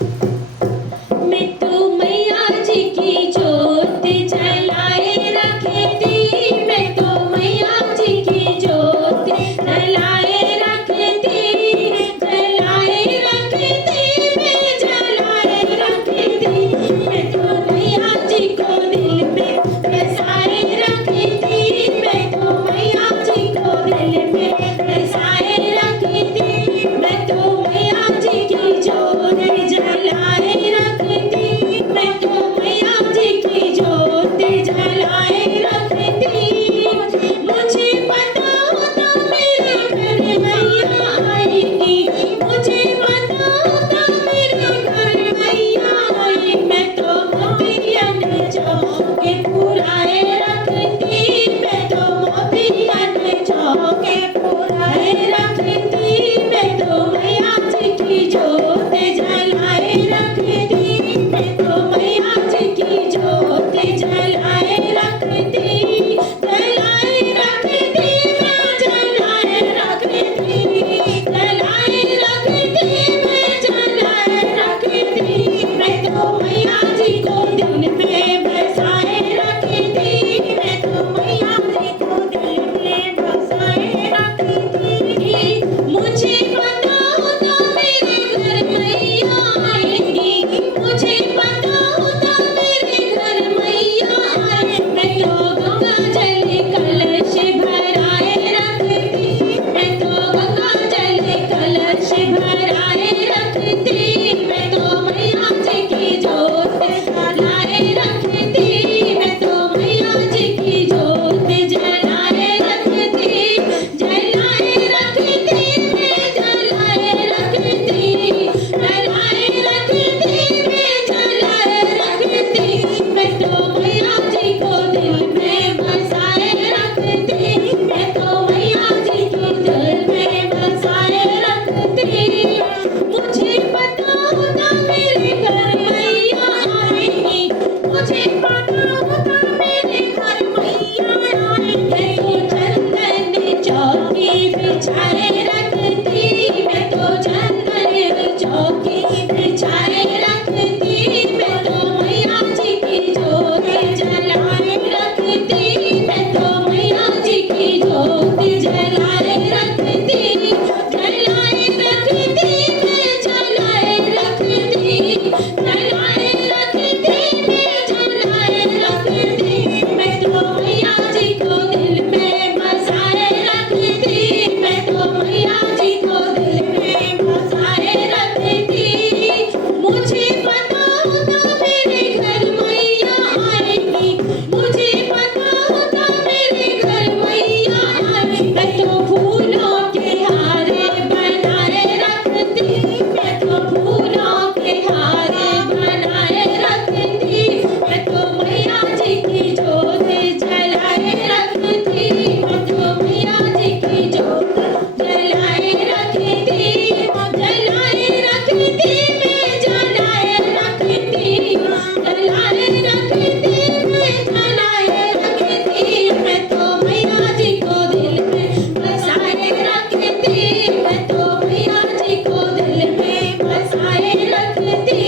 मैं तो मैया जी की जोत जलाए रखती, मैं तो मैया जी की जोत जलाए रखती, जलाए रखती, मैं जलाए रखती, मैं तो मैया जी को दिल में बसाए रखती, मैं तो मैया जी को दिल में बसाए रखती, मैं तो मैया जी की जोत जलाए रखती, मैं तो मैया जी की जोत जलाए रखती। मुझे पता होता मेरे घर मैया आएगी, मुझे पता होता मेरे घर मैया आएगी, मैं तो मोतियन चौके पुराए रखती, मैं तो मोतियन चौके पुराए रखती, मैं तो मैया जी की जोत जलाए रखती, मैं तो मैया जी की जोत जलाए रखती, जलाए रखती, मैं जलाए रखती, जलाए रखती, मैं जलाए रखती, मैं तो मैया जी को दिल में बसाए रखती, मैं तो मैया जी को दिल में बसाए रखती। मुझे पता होता मेरे घर मैया आएगी, मुझे पता होता मेरे घर मैया आए, मैं तो गंगा जल कलश भराए रखती, मैं तो गंगा जल कलश भराए रखती, मैं तो मैया जी की जोत जलाए रखती, मैं तो मैया जी की जोत जलाए रखती, जलाए रखती, मैं जलाए रखती, जलाए रखती, मैं जलाए रखती, मैं तो मैया जी को दिल में बसाए रखती, मैं तो मैया जी को दिल में बसाए रखती। मुझे पता होता मेरे घर मैया आएगी, मुझे पता होता मेरे घर मैया आएगी, तो चंदन चौकी बिछाए रखती, मैं तो चंदन चौकी बिछाए रखती, मैं तो मैया जी की जोत जलाए रखती, मैं तो मैया जी की जोत जलाए रखती, जलाए रखती, मैं जलाए रखती, जलाए रखती, मैं जलाए रखती, मैं तो मैया जी को दिल में बसाए रखती, मैं तो मैया जी को दिल में बसाए रखती। मुझे पता होता मेरे घर मैया आएगी, मुझे पता होता मेरे घर मैया आएगी, मैं तो फूलों के हार बनाए रखती, मैं तो फूलों के हार बनाए रखती, मैं तो मैया जी की जोत जलाए रखती, मैं तो मैया जी की जोत जलाए रखती, जलाए रखती, मैं जलाए रखती, जलाए रखती, मैं जलाए रखती, मैं तो मैया जी को दिल में बसाए रखती, मैं तो मैया जी को दिल में बसाए रखती।